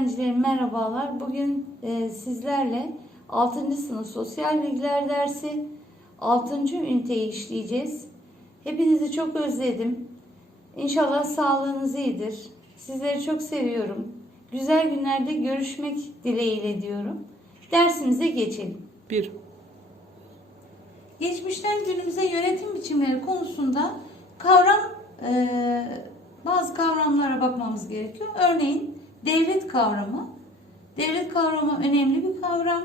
öğrencilerim merhabalar. Bugün e, sizlerle 6. sınıf sosyal bilgiler dersi 6. üniteyi işleyeceğiz. Hepinizi çok özledim. İnşallah sağlığınız iyidir. Sizleri çok seviyorum. Güzel günlerde görüşmek dileğiyle diyorum. Dersimize geçelim. 1. Geçmişten günümüze yönetim biçimleri konusunda kavram e, bazı kavramlara bakmamız gerekiyor. Örneğin devlet kavramı. Devlet kavramı önemli bir kavram.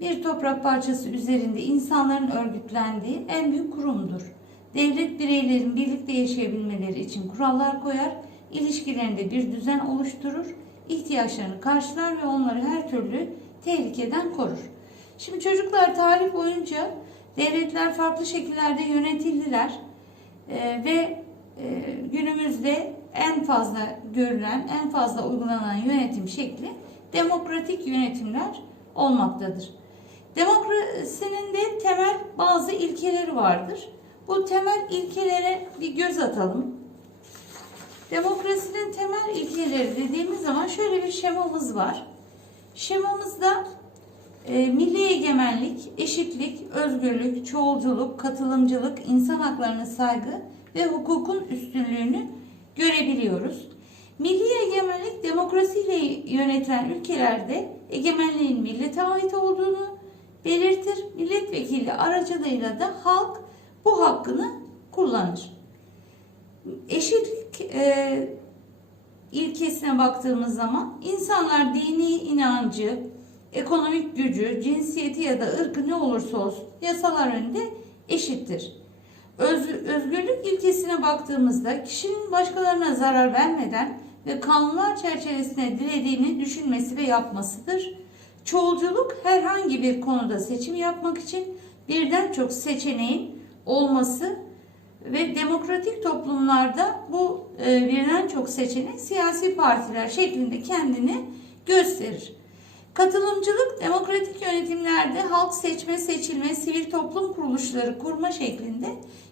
Bir toprak parçası üzerinde insanların örgütlendiği en büyük kurumdur. Devlet bireylerin birlikte yaşayabilmeleri için kurallar koyar, ilişkilerinde bir düzen oluşturur, ihtiyaçlarını karşılar ve onları her türlü tehlikeden korur. Şimdi çocuklar tarih boyunca devletler farklı şekillerde yönetildiler Ee, ve e, günümüzde en fazla görülen, en fazla uygulanan yönetim şekli demokratik yönetimler olmaktadır. Demokrasinin de temel bazı ilkeleri vardır. Bu temel ilkelere bir göz atalım. Demokrasinin temel ilkeleri dediğimiz zaman şöyle bir şemamız var. Şemamızda e, milli egemenlik, eşitlik, özgürlük, çoğulculuk, katılımcılık, insan haklarına saygı ve hukukun üstünlüğünü görebiliyoruz. Milli egemenlik demokrasiyle yönetilen ülkelerde egemenliğin millete ait olduğunu belirtir. Milletvekili aracılığıyla da halk bu hakkını kullanır. Eşitlik e, ilkesine baktığımız zaman insanlar dini inancı, ekonomik gücü, cinsiyeti ya da ırkı ne olursa olsun yasalar önünde eşittir. Öz, özgürlük ilkesine baktığımızda kişinin başkalarına zarar vermeden ve kanunlar çerçevesinde dilediğini düşünmesi ve yapmasıdır. Çoğulculuk herhangi bir konuda seçim yapmak için birden çok seçeneğin olması ve demokratik toplumlarda bu e, birden çok seçenek siyasi partiler şeklinde kendini gösterir. Katılımcılık demokratik yönetimlerde halk seçme, seçilme, sivil toplum kuruluşları kurma şeklinde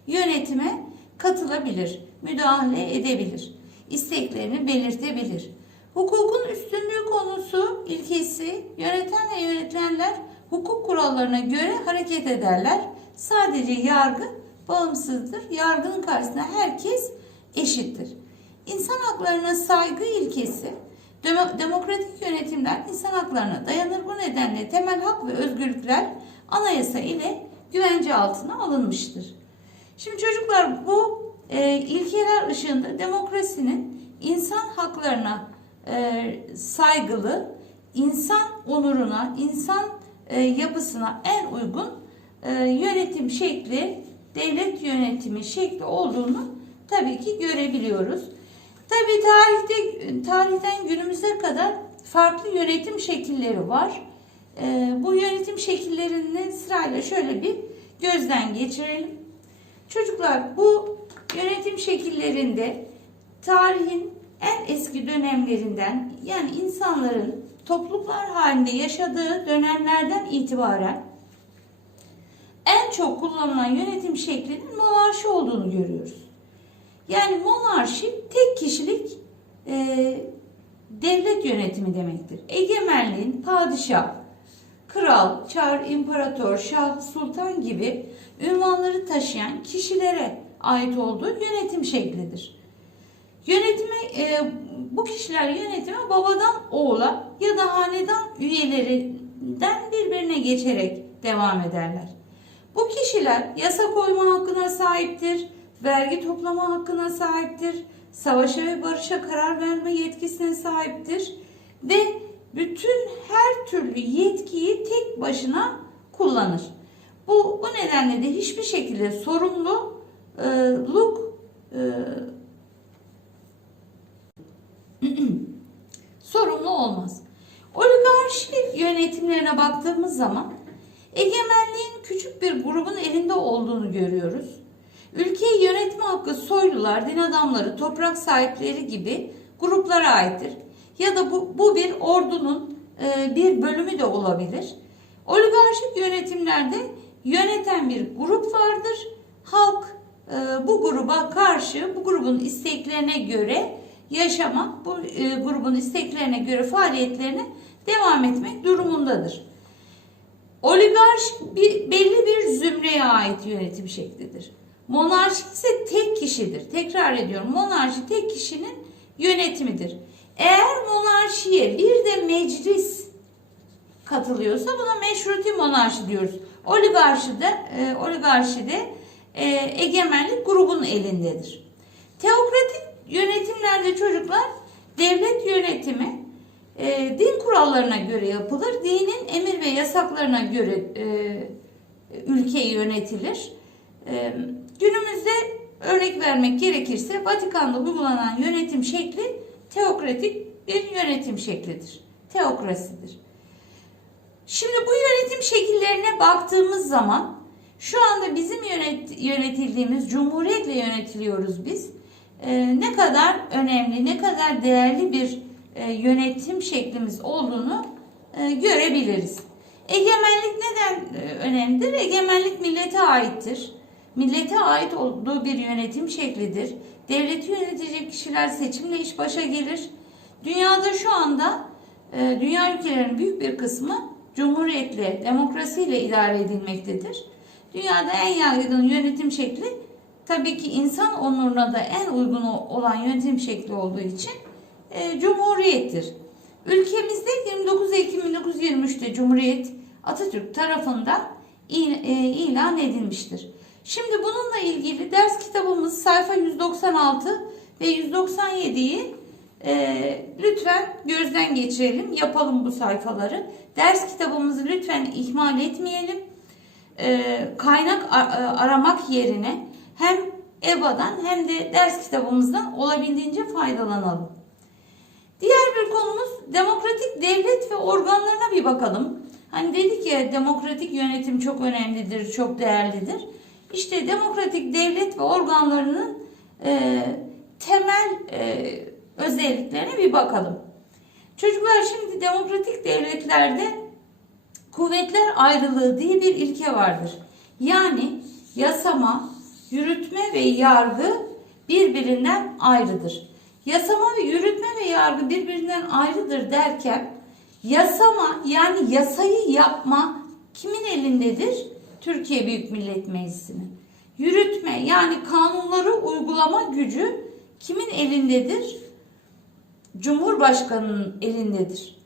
yönetime katılabilir, müdahale edebilir, isteklerini belirtebilir. Hukukun üstünlüğü konusu ilkesi yöneten ve yönetilenler hukuk kurallarına göre hareket ederler. Sadece yargı bağımsızdır. Yargının karşısında herkes eşittir. İnsan haklarına saygı ilkesi Demo- demokratik yönetimler insan haklarına dayanır. Bu nedenle temel hak ve özgürlükler anayasa ile güvence altına alınmıştır. Şimdi çocuklar bu e, ilkeler ışığında demokrasinin insan haklarına e, saygılı, insan onuruna, insan e, yapısına en uygun e, yönetim şekli, devlet yönetimi şekli olduğunu tabii ki görebiliyoruz. Tabii tarihte tarihten günümüze kadar farklı yönetim şekilleri var. Ee, bu yönetim şekillerini sırayla şöyle bir gözden geçirelim. Çocuklar bu yönetim şekillerinde tarihin en eski dönemlerinden yani insanların topluluklar halinde yaşadığı dönemlerden itibaren en çok kullanılan yönetim şeklinin monarşi olduğunu görüyoruz. Yani monarşi tek kişilik e, devlet yönetimi demektir. Egemenliğin padişah, kral, çar, imparator, şah, sultan gibi ünvanları taşıyan kişilere ait olduğu yönetim şeklidir. Yönetime, e, bu kişiler yönetime babadan oğula ya da hanedan üyelerinden birbirine geçerek devam ederler. Bu kişiler yasa koyma hakkına sahiptir, vergi toplama hakkına sahiptir, savaşa ve barışa karar verme yetkisine sahiptir ve bütün her türlü yetkiyi tek başına kullanır. Bu, bu nedenle de hiçbir şekilde sorumluluk e, sorumlu olmaz. Oligarşi yönetimlerine baktığımız zaman egemenliğin küçük bir grubun elinde olduğunu görüyoruz. Ülkeyi yönetme hakkı soylular, din adamları, toprak sahipleri gibi gruplara aittir. Ya da bu, bu bir ordunun e, bir bölümü de olabilir. Oligarşik yönetimlerde yöneten bir grup vardır. Halk e, bu gruba karşı, bu grubun isteklerine göre yaşama, bu e, grubun isteklerine göre faaliyetlerine devam etmek durumundadır. Oligarşik bir, belli bir zümreye ait yönetim şeklidir. Monarşi ise tek kişidir. Tekrar ediyorum. Monarşi tek kişinin yönetimidir. Eğer monarşiye bir de meclis katılıyorsa buna meşruti monarşi diyoruz. Oligarşide, e, oligarşide e, egemenlik grubun elindedir. Teokratik yönetimlerde çocuklar devlet yönetimi e, din kurallarına göre yapılır. Dinin emir ve yasaklarına göre e, ülke yönetilir. E, günümüzde örnek vermek gerekirse Vatikan'da uygulanan yönetim şekli teokratik bir yönetim şeklidir. Teokrasidir. Şimdi bu yönetim şekillerine baktığımız zaman şu anda bizim yönet, yönetildiğimiz cumhuriyetle yönetiliyoruz biz. Ee, ne kadar önemli, ne kadar değerli bir e, yönetim şeklimiz olduğunu e, görebiliriz. Egemenlik neden e, önemlidir? Egemenlik millete aittir. Millete ait olduğu bir yönetim şeklidir. Devleti yönetecek kişiler seçimle iş başa gelir. Dünyada şu anda e, dünya ülkelerinin büyük bir kısmı cumhuriyetle, demokrasiyle idare edilmektedir. Dünyada en yaygın yönetim şekli tabii ki insan onuruna da en uygun olan yönetim şekli olduğu için e, cumhuriyettir. Ülkemizde 29 Ekim 1923'te Cumhuriyet Atatürk tarafından e, ilan edilmiştir. Şimdi bununla ilgili ders kitabımız sayfa 196 ve 197'yi e, lütfen gözden geçirelim, yapalım bu sayfaları. Ders kitabımızı lütfen ihmal etmeyelim. E, kaynak a- aramak yerine hem EBA'dan hem de ders kitabımızdan olabildiğince faydalanalım. Diğer bir konumuz demokratik devlet ve organlarına bir bakalım. Hani dedik ya demokratik yönetim çok önemlidir, çok değerlidir. İşte demokratik devlet ve organlarının e, temel e, özelliklerine bir bakalım. Çocuklar şimdi demokratik devletlerde kuvvetler ayrılığı diye bir ilke vardır. Yani yasama, yürütme ve yargı birbirinden ayrıdır. Yasama ve yürütme ve yargı birbirinden ayrıdır derken yasama yani yasayı yapma kimin elindedir? Türkiye Büyük Millet Meclisi'nin. Yürütme yani kanunları uygulama gücü kimin elindedir? Cumhurbaşkanının elindedir.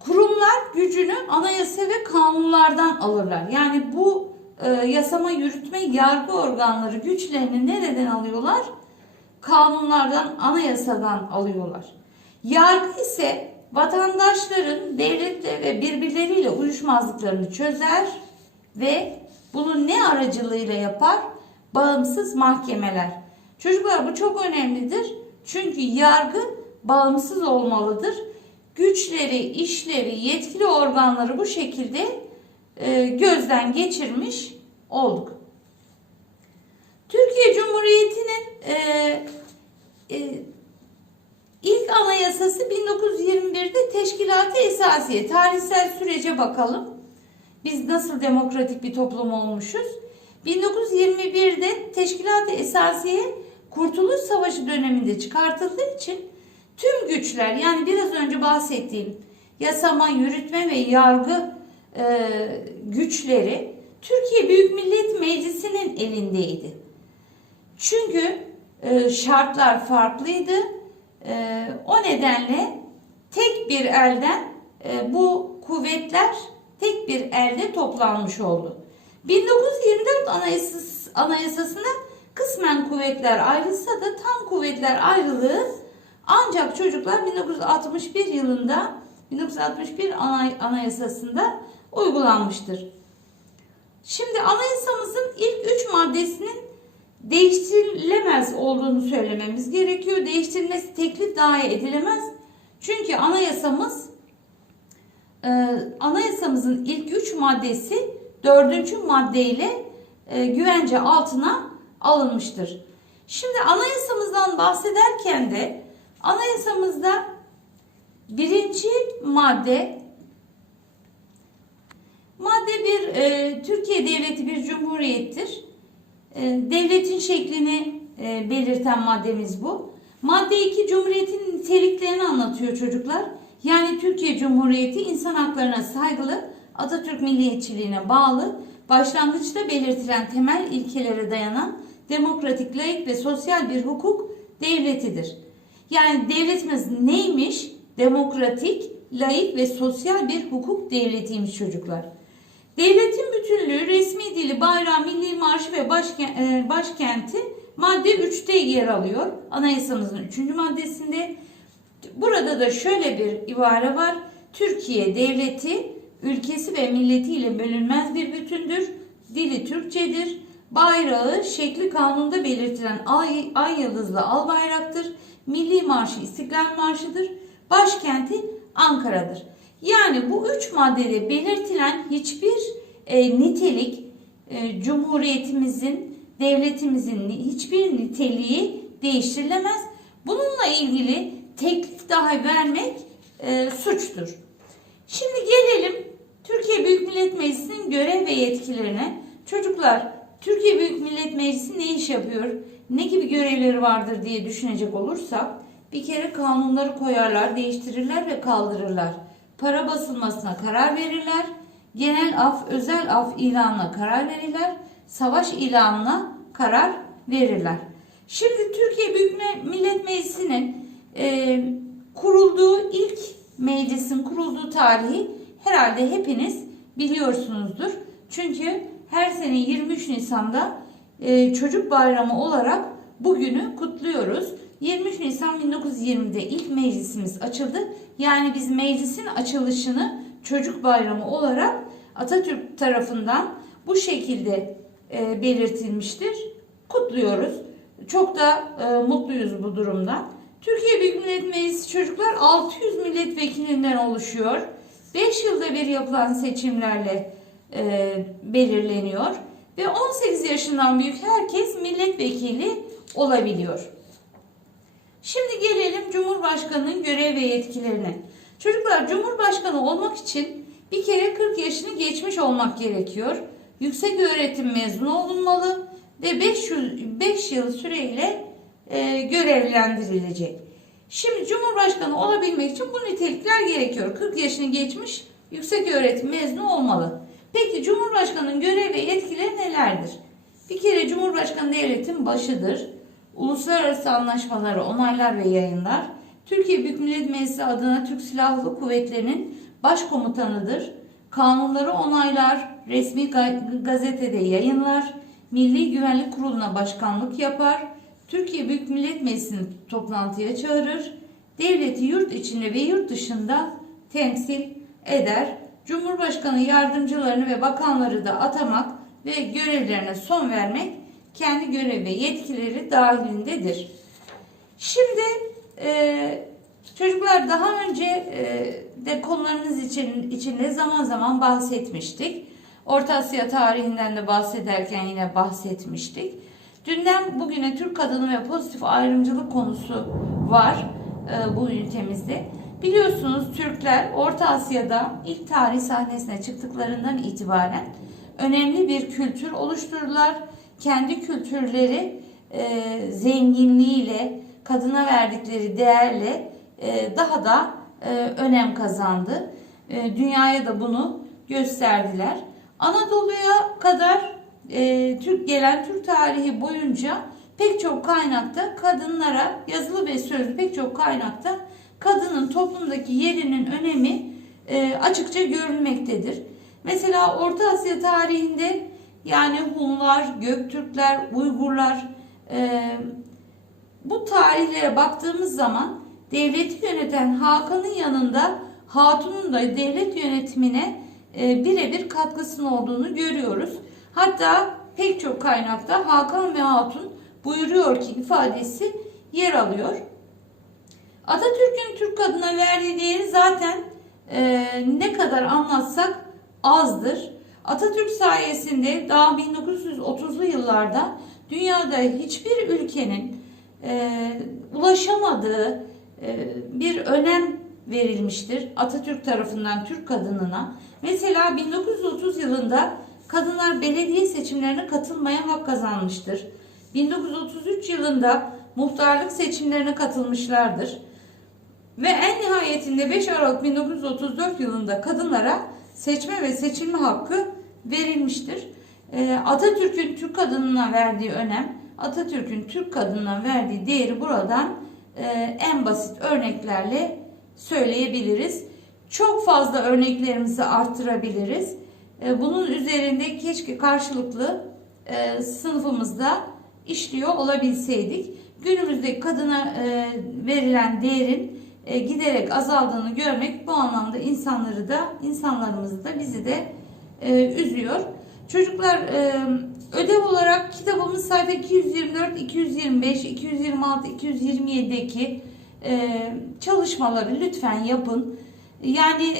Kurumlar gücünü anayasa ve kanunlardan alırlar. Yani bu e, yasama, yürütme, yargı organları güçlerini nereden alıyorlar? Kanunlardan, anayasadan alıyorlar. Yargı ise vatandaşların devletle ve birbirleriyle uyuşmazlıklarını çözer ve bunu ne aracılığıyla yapar? Bağımsız mahkemeler. Çocuklar bu çok önemlidir. Çünkü yargı bağımsız olmalıdır. Güçleri, işlevi, yetkili organları bu şekilde e, gözden geçirmiş olduk. Türkiye Cumhuriyeti'nin e, e, ilk anayasası 1921'de Teşkilat-ı Esasiye. Tarihsel sürece bakalım. Biz nasıl demokratik bir toplum olmuşuz? 1921'de Teşkilat-ı Esasiye Kurtuluş Savaşı döneminde çıkartıldığı için tüm güçler yani biraz önce bahsettiğim yasama, yürütme ve yargı e, güçleri Türkiye Büyük Millet Meclisi'nin elindeydi. Çünkü e, şartlar farklıydı. E, o nedenle tek bir elden e, bu kuvvetler tek bir elde toplanmış oldu. 1924 Anayasası, Anayasası'nda kısmen kuvvetler ayrılsa da tam kuvvetler ayrılığı ancak çocuklar 1961 yılında 1961 Anay- Anayasası'nda uygulanmıştır. Şimdi anayasamızın ilk üç maddesinin değiştirilemez olduğunu söylememiz gerekiyor. Değiştirilmesi teklif dahi edilemez. Çünkü anayasamız e, anayasamızın ilk üç maddesi dördüncü maddeyle e, güvence altına alınmıştır. Şimdi anayasamızdan bahsederken de anayasamızda birinci madde madde bir e, Türkiye devleti bir cumhuriyettir. E, devletin şeklini e, belirten maddemiz bu. Madde 2 Cumhuriyet'in niteliklerini anlatıyor çocuklar. Yani Türkiye Cumhuriyeti insan haklarına saygılı, Atatürk milliyetçiliğine bağlı, başlangıçta belirtilen temel ilkelere dayanan demokratik, layık ve sosyal bir hukuk devletidir. Yani devletimiz neymiş? Demokratik, layık ve sosyal bir hukuk devletiymiş çocuklar. Devletin bütünlüğü, resmi dili, bayrağı, milli marşı ve e, başkenti madde 3'te yer alıyor. Anayasamızın 3. maddesinde. Burada da şöyle bir ibare var. Türkiye devleti ülkesi ve milletiyle bölünmez bir bütündür. Dili Türkçedir. Bayrağı şekli kanunda belirtilen ay, ay yıldızlı al bayraktır. Milli marşı İstiklal Marşı'dır. Başkenti Ankara'dır. Yani bu üç maddede belirtilen hiçbir e, nitelik e, Cumhuriyetimizin, devletimizin hiçbir niteliği değiştirilemez. Bununla ilgili teklif dahi vermek e, suçtur. Şimdi gelelim Türkiye Büyük Millet Meclisi'nin görev ve yetkilerine. Çocuklar, Türkiye Büyük Millet Meclisi ne iş yapıyor? Ne gibi görevleri vardır diye düşünecek olursak bir kere kanunları koyarlar, değiştirirler ve kaldırırlar. Para basılmasına karar verirler. Genel af, özel af ilanına karar verirler. Savaş ilanına karar verirler. Şimdi Türkiye Büyük Millet Meclisi'nin e, kurulduğu ilk meclisin kurulduğu tarihi herhalde hepiniz biliyorsunuzdur. Çünkü her sene 23 Nisan'da e, Çocuk Bayramı olarak bugünü kutluyoruz. 23 Nisan 1920'de ilk meclisimiz açıldı. Yani biz meclisin açılışını Çocuk Bayramı olarak Atatürk tarafından bu şekilde e, belirtilmiştir. Kutluyoruz. Çok da e, mutluyuz bu durumdan. Türkiye Büyük Millet Meclisi çocuklar 600 milletvekilinden oluşuyor. 5 yılda bir yapılan seçimlerle e, belirleniyor. Ve 18 yaşından büyük herkes milletvekili olabiliyor. Şimdi gelelim Cumhurbaşkanı'nın görev ve yetkilerine. Çocuklar Cumhurbaşkanı olmak için bir kere 40 yaşını geçmiş olmak gerekiyor. Yüksek öğretim mezunu olunmalı ve 5 yıl, 5 yıl süreyle e, görevlendirilecek. Şimdi Cumhurbaşkanı olabilmek için bu nitelikler gerekiyor. 40 yaşını geçmiş yüksek öğretim mezunu olmalı. Peki Cumhurbaşkanı'nın görev ve yetkileri nelerdir? Bir kere Cumhurbaşkanı devletin başıdır. Uluslararası anlaşmaları onaylar ve yayınlar. Türkiye Büyük Millet Meclisi adına Türk Silahlı Kuvvetleri'nin başkomutanıdır. Kanunları onaylar, resmi ga- gazetede yayınlar, Milli Güvenlik Kurulu'na başkanlık yapar, Türkiye Büyük Millet Meclisi'ni toplantıya çağırır, devleti yurt içinde ve yurt dışında temsil eder. Cumhurbaşkanı yardımcılarını ve bakanları da atamak ve görevlerine son vermek kendi görev ve yetkileri dahilindedir. Şimdi e, çocuklar daha önce e, de konularımız için içinde zaman zaman bahsetmiştik. Orta Asya tarihinden de bahsederken yine bahsetmiştik. Dünden bugüne Türk kadını ve pozitif ayrımcılık konusu var e, bu ünitemizde. Biliyorsunuz Türkler Orta Asya'da ilk tarih sahnesine çıktıklarından itibaren önemli bir kültür oluşturdular. Kendi kültürleri e, zenginliğiyle, kadına verdikleri değerle e, daha da e, önem kazandı. E, dünyaya da bunu gösterdiler. Anadolu'ya kadar e, Türk gelen Türk tarihi boyunca pek çok kaynakta kadınlara yazılı ve sözlü pek çok kaynakta kadının toplumdaki yerinin önemi e, açıkça görülmektedir. Mesela Orta Asya tarihinde yani Hunlar, Göktürkler, Uygurlar e, bu tarihlere baktığımız zaman devleti yöneten Hakan'ın yanında Hatun'un da devlet yönetimine e, birebir katkısının olduğunu görüyoruz. Hatta pek çok kaynakta Hakan ve Hatun buyuruyor ki ifadesi yer alıyor. Atatürk'ün Türk kadına verdiği değeri zaten e, ne kadar anlatsak azdır. Atatürk sayesinde daha 1930'lu yıllarda dünyada hiçbir ülkenin e, ulaşamadığı e, bir önem verilmiştir Atatürk tarafından Türk kadınına. Mesela 1930 yılında kadınlar belediye seçimlerine katılmaya hak kazanmıştır. 1933 yılında muhtarlık seçimlerine katılmışlardır. Ve en nihayetinde 5 Aralık 1934 yılında kadınlara seçme ve seçilme hakkı verilmiştir. Ee, Atatürk'ün Türk kadınına verdiği önem, Atatürk'ün Türk kadınına verdiği değeri buradan e, en basit örneklerle söyleyebiliriz. Çok fazla örneklerimizi arttırabiliriz. E, Bunun üzerinde keşke karşılıklı e, sınıfımızda işliyor olabilseydik. Günümüzde kadına e, verilen değerin giderek azaldığını görmek bu anlamda insanları da insanlarımızı da bizi de üzüyor. Çocuklar ödev olarak kitabımız sayfa 224, 225, 226, 227'deki e, çalışmaları lütfen yapın. Yani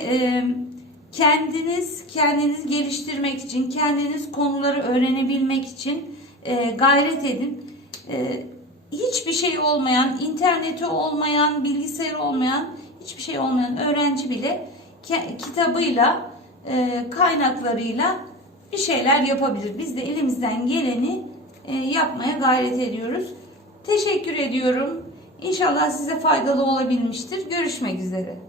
kendiniz kendiniz geliştirmek için, kendiniz konuları öğrenebilmek için e, gayret edin. E, hiçbir şey olmayan, interneti olmayan, bilgisayarı olmayan, hiçbir şey olmayan öğrenci bile kitabıyla, e, kaynaklarıyla bir şeyler yapabilir. Biz de elimizden geleni e, yapmaya gayret ediyoruz. Teşekkür ediyorum. İnşallah size faydalı olabilmiştir. Görüşmek üzere.